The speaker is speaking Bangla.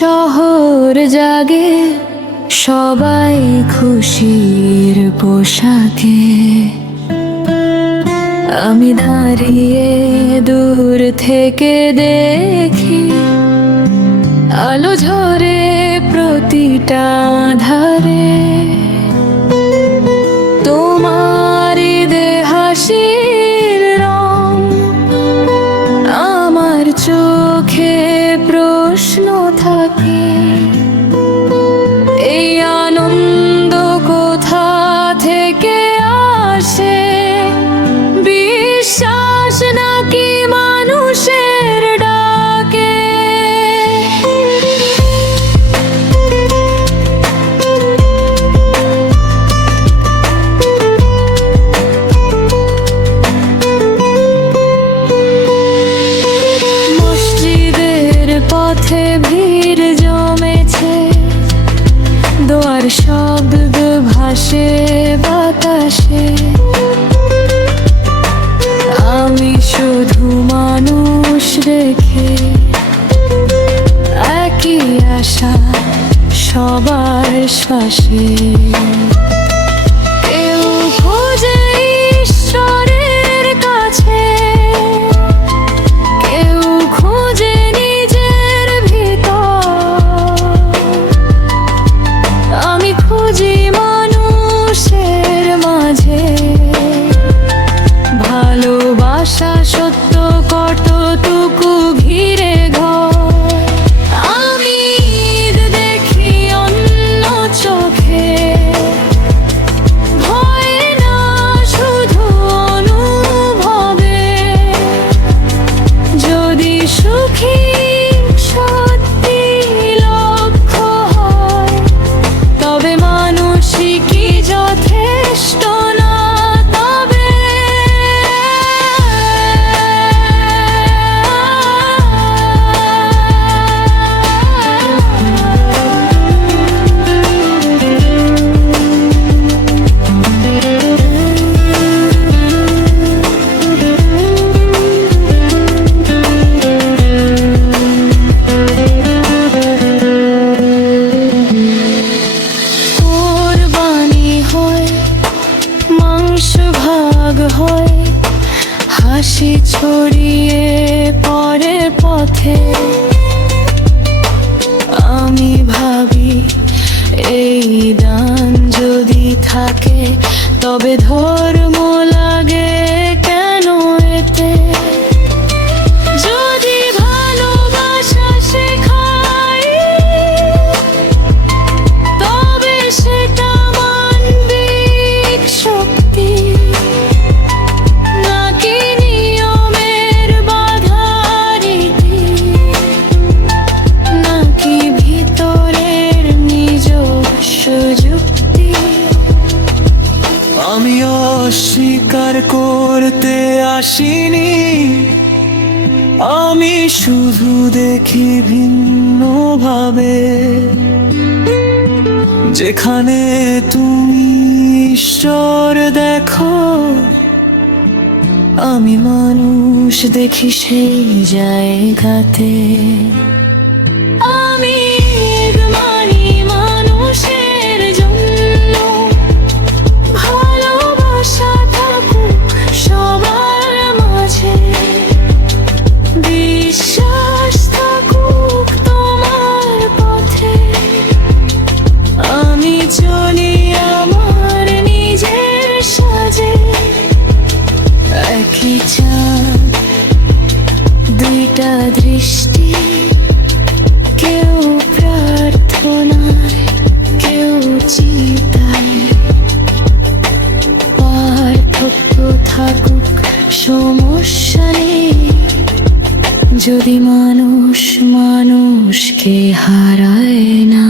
শহর জাগে সবাই খুশির পোশাকে, আমি দাঁড়িয়ে দূর থেকে দেখি আলো ঝরে প্রতিটা ধারে। তোমার ঈদে হাসির রং আমার চোখে প্রশ্ন থাকে, এই আনন্দ কোথা থেকে আসে? বিশ্বাস নাকি মানুষের ডাকে? মসজিদের পথে ভিড় জমেছে, দোয়ার শব্দ ভাসে বাতাসে, আমি শুধু মানুষ রেখে একই আশা সবার শ্বাসে। কেউ খোঁজে ঈশ্বরের কাছে, কেউ খোঁজে নিজের ভিতর, আমি খুঁজি মানুষের মাঝে ভালোবাসা সত্য কতটুকু ঘিরে ঘর। আমি ঈদ দেখি অন্য চোখে, ভয় না শুধু অনুভবে, যদি সুখী সত্যি লক্ষ্য হয় তবে মানুষই কি যথেষ্ট না? তবে ভাগ হয়, হাসি ছড়িয়ে পরে পথে, আমি ভাবি এই দান যদি থাকে তবে ধর্ম লাগে কেন এতে? যদি ভালোবাসা শেখাই তবে সেটা মানবিক শক্তি, নাকি নিয়মের বাধা রীতি, নাকি ভিতরের নিজস্ব যুক্তি? আমি অস্বীকার করতে আসিনি, আমি শুধু দেখি ভিন্ন ভাবে, যেখানে তুমি ঈশ্বর দেখো আমি মানুষ দেখি সেই জায়গাতে। আমি ঈদ মানি মানুষের জন্য, ভালোবাসা থাকুক সবার মাঝে, বিশ্বাস থাকুক তোমার পথে, আমি চলি আমার নিজের সাজে, একই চাঁদ দুইটা দৃষ্টি, কেউ প্রার্থনায় কেউ চিন্তায়, পার্থক্য থাকুক সমস্যা নেই, যদি মানুষ মানুষকে হারায় না।